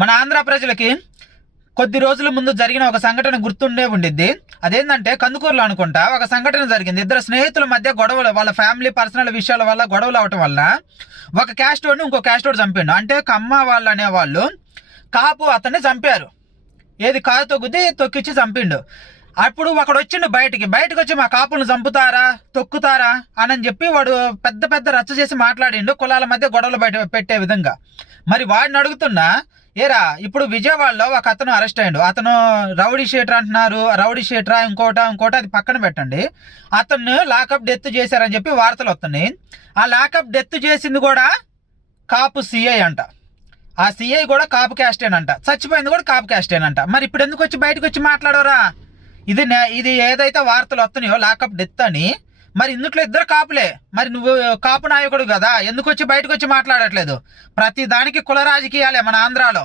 మన ఆంధ్ర ప్రజలకి కొద్ది రోజుల ముందు జరిగిన ఒక సంఘటన గుర్తుండే ఉండిద్ది. అదేంటంటే కందుకూరులో అనుకుంటా ఒక సంఘటన జరిగింది. ఇద్దరు స్నేహితుల మధ్య గొడవలు, వాళ్ళ ఫ్యామిలీ పర్సనల్ విషయాల వల్ల గొడవలు అవటం వల్ల ఒక క్యాస్టోడ్ని ఇంకో క్యాస్టోడ్ చంపిండు. అంటే కమ్మ వాళ్ళు అనేవాళ్ళు కాపు అతన్ని చంపారు. ఏది కాదు తొక్కితే తొక్కిచ్చి చంపిండు. అప్పుడు ఒకడు వచ్చిండు బయటకు వచ్చి మా కాపులను చంపుతారా తొక్కుతారా అని చెప్పి వాడు పెద్ద పెద్ద రచ్చ చేసి మాట్లాడిండు, కులాల మధ్య గొడవలు బయట పెట్టే విధంగా. మరి వాడిని అడుగుతున్నా, ఏరా ఇప్పుడు విజయవాడలో ఒక అతను అరెస్ట్ అయ్యిండు. అతను రౌడీ షీటర్ అంటున్నారు, రౌడీ షీటరా ఇంకోట అది పక్కన పెట్టండి. అతను లాకప్ డెత్ చేశారని చెప్పి వార్తలు వస్తున్నాయి. ఆ లాకప్ డెత్ చేసింది కూడా కాపు సిఐ అంట. ఆ సిఐ కూడా కాపు క్యాస్టేనంట, చచ్చిపోయింది కూడా కాపు క్యాస్టేనంట. మరి ఇప్పుడు ఎందుకు వచ్చి బయటకు వచ్చి మాట్లాడోరా? ఇది ఏదైతే వార్తలు వస్తున్నాయో లాకప్ డెత్ అని, మరి ఇందుట్లో ఇద్దరు కాపులే. మరి నువ్వు కాపు నాయకుడు కదా, ఎందుకు వచ్చి బయటకు వచ్చి మాట్లాడట్లేదు? ప్రతి దానికి కుల రాజకీయాలే మన ఆంధ్రాలో.